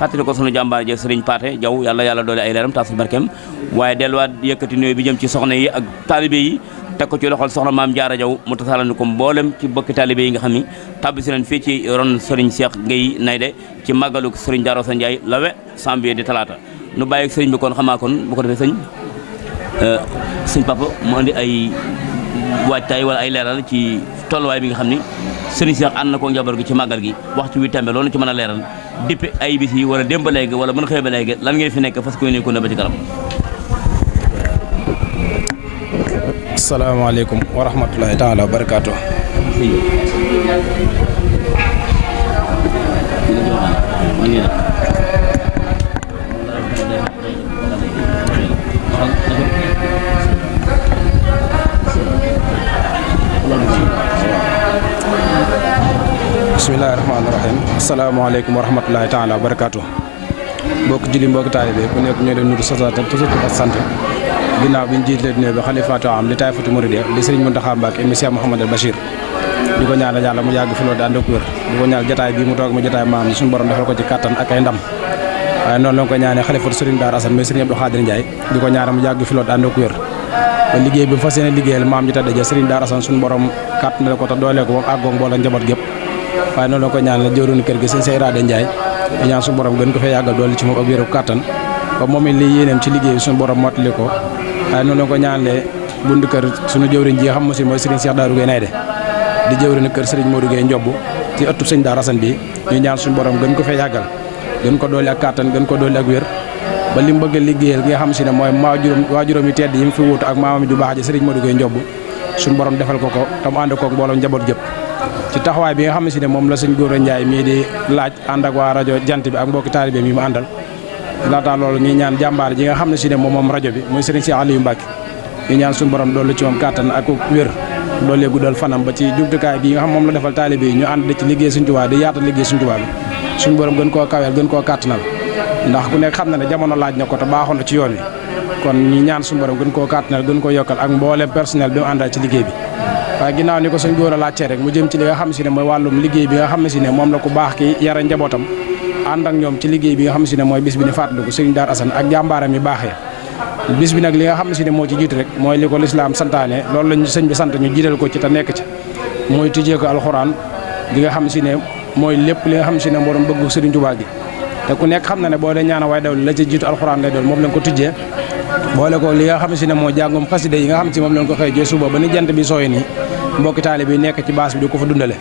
fàttali ko sunu jàmbaar ja sëriñ Paate Jaw yàlla doole ay leeram taas barkeem waaye delluwaat yëkkati nuyoo bi jëm ci soxna yi ak taalibe yi teg ko ci loxol soxna maam Jaara Jaw mu tasaalani ko mboolem ci bokki taalibe yi nga xam ni tàbbi si leen fii ci ron sëriñ Cheikh Gueye Nayde ci màggalu sëriñ Daaro Sa Ndiaye lawe janvier di talaata nu bàyyi sëriñ bi kon xamaa kon bu ko defee sëñ papa mu andi ay waajtaay wala ay leeral ci tolluwaay bi nga xam ni sëriñ Cheikh ànd na ko njaboot gi ci màggal gi waxtu wi tembe loolu ci mën a leeral depuis ay bis yi wala démb ba léegi wala mën xëy ba léegi lan ngay fi nekk fas ko ne ba ci kanam. asalaamaaleykum wa rahmatulahi taala wa barakaatu. bismillahi rahmaani rahim asalaamaaleykum wa rahmatulahi taala wa barakaatu. mbokk julli mbokk taalibe ku nekk ñoo leen nuyu sosatal toujours ak sant ginnaaw bi ñu jiitlee dine bi xalifaatu am li taifatu muride li sëriñ Mountakha Mbacké ibn Cheikh Mouhamadou Bachir di ko ñaanal yàlla mu yàgg fi loolu di ànd ak wér di ko ñaanal jotaay bii mu toog mu jotaay maam suñu borom defal ko ci kattan ak ay ndam waaye noonu la ko ñaanee xalifatu sëriñ Daara Assane mooy sëriñ Abdou Khadir Ndiaye di ko ñaanal mu yàgg fi loolu di ànd ak wér ba liggéey bi mu fas yéene liggéeyal maam ji tedd ja sëriñ Daara Assane suñu borom kattan ko te doolee ko moom àggoog mboola njaboot gépp waaye noonu la ko ñaanal jëwriñu kër gi sëriñ Seyrade Ndiaye di ñaan suñu borom gën ko fee yàggal doole ci moom ak wéru kattan ba moom it li yéeneem ci liggéey suñu borom mottali ko waaye noonu la ko ñaanalee bundu kër suñu jëwriñ ji xam si mooy sëriñ Cheikh Darou Gueye Nayde di jëwriñu kër sëriñ Modou Gueye Ndiob ci ëttub sëñ Daara Assane bi ñu ñaan suñu borom gën ko fee yàggal gën ko doole ak kattan gën ko doole ak wér ba li mu bëgg a liggéeyal gi nga xam si ne mooy waajuram yi tedd yi mu fi wuutu ak maamam ju baax ji sëriñ Modou Gueye Ndiob suñu borom defal ko ko te mu ànd koog mbooloo njaboot gépp ci taxawaay bi nga xam ne si ne moom la sëñ Gora Ndiaye mii di laaj ànd ak waa rajo jant bi ak mbokki taalibe mi mu àndal laataa loolu ñuy ñaan jàmbaar ji nga xam ne si ne moom rajo bi muy sëriñ Cheikh Aliou Mbacké ñu ñaan suñu borom doolu ci moom kàttan ak wér doolee guddal fanam ba ci jumtukaay bi nga xam moom la defal taalibe yi ñu ànd ci liggéey Sëriñ Tuubaa di yaatal liggéey Sëriñ Tuubaa bi suñu borom gën koo kaweel gën koo kàttanal ndax ku nekk xam na ne jamono laaj na ko te baaxoon na ci yoon wi kon ñu ñaan suñu borom gën koo kàttanal gën koo yokkal ak mbooleem personnel bi mu àndal ci liggéey bi waaye ginnaaw ni ko sëñ Gora laajtee rek mu jëm ci li nga xam si ne mooy wàllum liggéey bi nga xam ne si ne moom la ku baax ki yara njabootam ànd ak ñoom ci liggéey bi nga xam si ne mooy bis bi ni fàttaliku sëriñ Daara Assane ak jàmbaaram yi baaxee bis bi nag li nga xam si ne moo ci jiitu rek mooy li ko lislaam santaane loolu lañu sëñ bi sant ñu jiital ko ci te nekk ci mooy tijjee ko alxuraan li nga xam si ne mooy lépp li nga xam si ne moo doon bëgg sëriñ Tuubaa gi te ku nekk xam na ne boo dee ñaana way daw la ca jiitu alxuraan lay doon moom lañ ko tijjee boole ko li nga xam si ne moo jàngum xasida yi nga xam si moom lañ ko xëy jee suba ba ni jant bi sooy nii mbokki taalibe bi nekk ci baas bi di ko fa dundale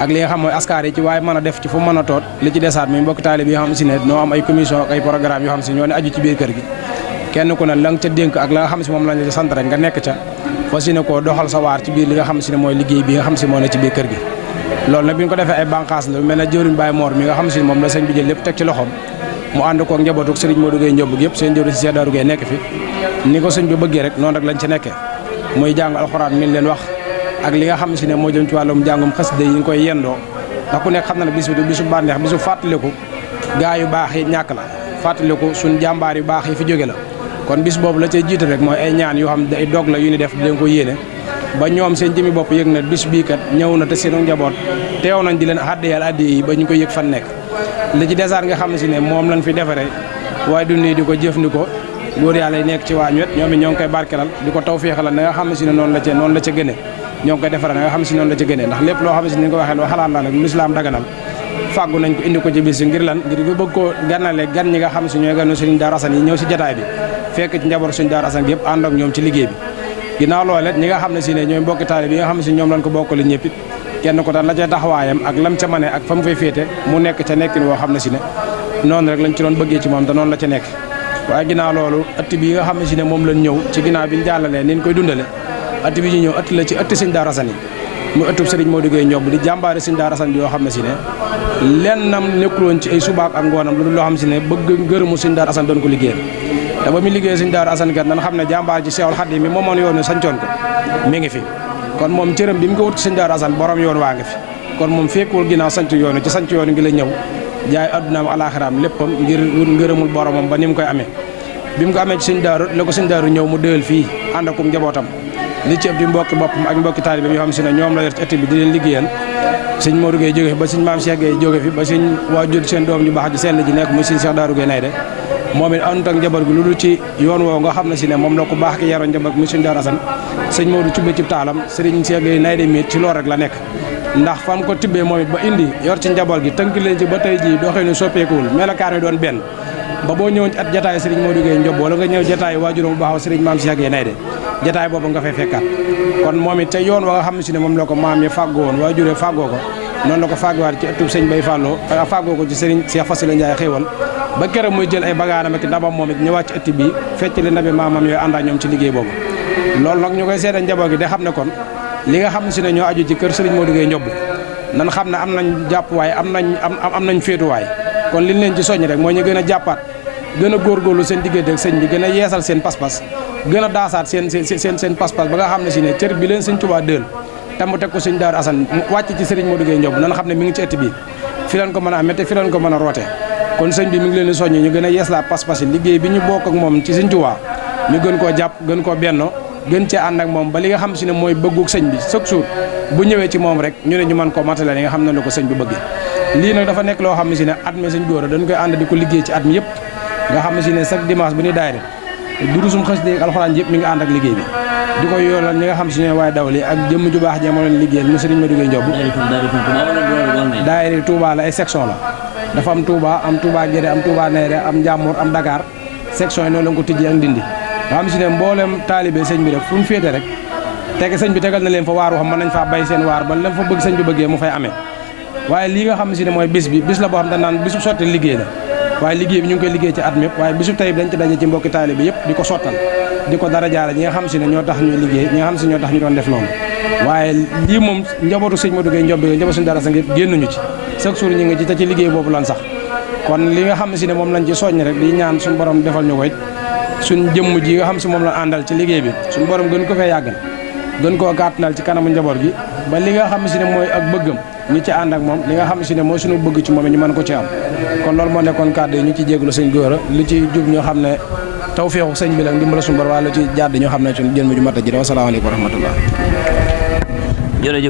ak li nga xam mooy askar yi ci waaye mën a def ci fu mën a toot li ci desaat muy mbokki taalibe bi yoo xam si ne noo am ay commission ak ay programme yoo xam si ñoo ne aju ci biir kër gi kenn ku ne la nga ca dénk ak la nga xam si moom lañ la sant rek nga nekk ca fas yéene koo doxal sa waar ci biir li nga xam si ne mooy liggéey bi nga xam si moo ne ci biir kër gi loolu nag bi ñu ko defee ay bànqaas la mel na jëwriñ Baye Mor mi nga xam si moom la sëñ bi jël lépp teg ci loxoom mu ànd koog njabootu sëriñ Modou Gueye Ndiob yëpp seen jëwriñ si Cheikh Darou Gueye nekk fi ni ko sëñ bi bëggee rek noonu rek lañ ci nekkee muy jàng alxuraan mi leen wax ak li nga xam si ne moo jëm ci wàllum jàngum xasida yi ñu koy yendoo ndax ku nekk xam na ne bis bi du bisu bànneex bisu fàttaliku gaa yu baax yi ñàkk la fàttaliku suñ jàmbaar yu baax yi fi jóge la kon bis boobu la cay jiitu rek mooy ay ñaan yoo xam ne ay dog la yu ni def di leen ko yéene ba ñoom seen jëmi bopp yëg na bis bii kat ñëw na te seenu njaboot teew nañ di leen àddiyal addi yi ba ñu ko yëg fan nekk li ci desaat nga xam ne si ne moom lañ fi defaree waaye du nii di ko jëfandikoo góor yàlla yi nekk ci waañ wet ñoom it ñoo ngi koy barkelal di ko taw féexalal na nga xam ne si ne noonu la ca gëne ñoo ngi koy defaral na nga xam ne si noonu la ca gënee ndax lépp loo xam ne si ni nga ko waxee loo xalaat la nag lu lislaam daganal fàggu nañ ko indi ko ci bis ngir lan ngir ñu bëgg koo ganale gan ñi nga xam ne si ñooy ganu Sëriñ Daara Assane yi ñëw si jataay bi fekk ci njaboot Sëriñ Daara Assane bi yëpp ànd ak ñoom ci liggéey bi ginnaaw loolet ñi nga xam ne si ne ñooy mbokki taalibe bi nga xam ne si ñoom lañ ko bokkale ñëpp it kenn ko tan la cay taxawaayam ak lam ca mane ak fa mu fay féete mu nekk ca nekkin woo xam ne si ne noonu rek lañ ci doon bëggee ci moom te noonu la ca nekk waaye ginnaaw loolu ëtt bi nga xam ne si ne moom lañ ñëw ci ginnaaw bi ñu jàllalee ni ñu koy dundale ëtt bi ñu ñëw ëtt la ci ëtt Sëriñ Daara Assane yi mu ëttub Sëriñ Modou Gueye Ndiob di jàmbaari Sëriñ Daara Assane bi yoo xam ne si ne lennam nekkuloon ci ay subaak ak ngoonam lu dul loo xam si ne bëgg ngërëmu Sëriñ Daara Assane doon ko liggéeyal te ba mu liggéey Sëriñ Daara Assane kat nan xam ne jàmbaar ci Seexul Xadiim mi moomoon yoon sancoon ko mi ngi fi kon moom cëram bi mu ko wut Sëriñ Daara Assane borom yoon waa ngi fi kon moom fekkul ginnaaw sanc yoonu ci sanc yoonu ngi la ñëw jaay addunaam alaaxiraam léppam ngir wut ngërëmul boromam ba ni mu koy amee bi mu ko amee ci Sëriñ Daaru la ko Sëriñ Daaru ñëw mu dëyal fii ànd ak njabootam li ci ëpp di mbokki boppam ak mbokki taalibe yoo xam si ne ñoom la yor ci ëtt bi di leen liggéeyal sëñ Modou Gueye jóge fi ba sëñ Maam Cheikh Gueye jóge fi ba sëñ waajur seen doom ñu baax ji sell ji nekk muy sëñ Cheikh Darou Gueye nay de moom it àndut ak njaboot gi lu dul ci yoon woowu nga xam ne si ne moom la ko baax ki yaroon njaboot muy sëñ Darou Assane sëñ Modou tibbee ci taalam sëriñ Cheikh Gueye nay de miit ci loolu rek la nekk ndax fam ko tibbee moom it ba indi yor ci njaboot gi tënk leen ci ba tey ji doxee nu soppeekuwul melokaan wi doon benn ba boo ñëwoon ci at jataay sëriñ Modou Gueye Ndiob wala nga ñëw jataay waajuram bu baax sëriñ Maam Cheikh Gueye nay de jataay boobu nga fay fekkaat kon moom it te yoon wa nga xam ne si ne moom la ko maam yi fàggoo woon waajuree fàggoo ko noonu la ko fàgguwaat ci ëttub sëñ Bay Falloo fàggoo ko ci sëriñ Cheikh Fassila Ndiaye xéewal ba keroog muy jël ay bagaanam ak ndabam moom it ñëwaat ci ëtt bi feccali nabi maamam yooyu ànd ak ñoom ci liggéey boobu loolu nag ñu koy seede njaboot gi de xam ne kon li nga xam ne si ne ñoo aju ci kër sëriñ Modou Gueye Ndiob nan xam ne am nañ jàppuwaay am nañ féetuwaay kon liñ leen ci soññ rek mooy ñu gën a jàppaat gën a góorgóorlu seen diggante ak sëñ bi gën a yeesal seen pas-pas gën a daasaat seen pas-pas ba nga xam ne si ne cër bi leen sëñ Tuubaa dël te mu teg ko sëñ Daaru Asan mu wàcc ci sëriñ Modou Gueye Ndiob nan xam ne mi ngi ci ëtt bi fi leen ko mën a amee te fi leen ko mën a roote kon sëñ bi mi ngi leen di soññi ñu gën a yeeslaat pas-pas yi liggéey bi ñu bokk ak moom ci sëñ Tuubaa ñu gën koo jàpp gën koo bennoo gën cee ànd ak moom ba li nga xam si ne mooy bëgguk sëñ bi chaque jour bu ñëwee ci moom rek ñu ne ñu mën koo matale li nga xam ne la ko sëñ bi bëgg lii nag dafa nekk loo xam ne si ne at mi sëñ góor dañ koy ànd di ko liggéey ci at mi yëpp nga xam ne si ne chaque dimanche bu ñuy daayira durusum xës de alxuraan yëpp mi ngi ànd ak liggéey bi di ko yoolal ñi nga xam si ne waaye dawli ak jëmm ju baax jee moo leen liggéeyal mu sëriñ Modou Gueye Ndiob daayira Touba la ay section la dafa am Touba Guédé am Touba Néré am Njàmbur am Dakar section yi noonu la ko tijji ak Ndindi nga xam si ne mboolem taalibe sëñ bi rek fu ñu féete rek teg sëñ bi tegal na leen fa waar wax mën nañ faa bay seen waar ba leen fa bëgg sëñ bi bëggee mu fay amee waaye lii nga xam si ne mooy bis la boo xam dañ naan bisu sotti liggéey la waaye liggéey bi ñu ngi koy liggéey ci at mépp waaye bisu tey dañ ci daje ci mbokki taalibe yëpp di ko sottal di ko dara jaare ñi nga xam si ne ñoo tax ñuy liggéey ñi nga xam si ñoo tax ñu doon def loolu waaye lii moom njabootu sëñ Modou Gueye Ndiob njabootu suñu dara sa yëpp génnuñu ci chaque jour ñu ngi ci te ci liggéey boobu lan sax kon li nga xam si ne moom lañ ci soññ rek di ñaan suñu borom defal ñu ko it suñ jëmm ji nga xam si moom la àndal ci liggéey bi suñu borom gën ko fee yàggal gën koo gàttanal ci kanamu njaboot gi ba li nga xam si ne mooy ak bëggam ñu ci ànd ak moom li nga xam si ne mooy suñu bëgg ci moom ñu mën ko ci am kon loolu moo nekkoon kàddu yi ñu ci jégalu sëñ góor a li ci jub ñoo xam ne tawfeexu sëñ bi la ndimbala suñu borom wala ci jàdd ñoo xam ne suñu jën mu ju mat a ji wasalaamaaleykum wa rahmatullah jërëjëf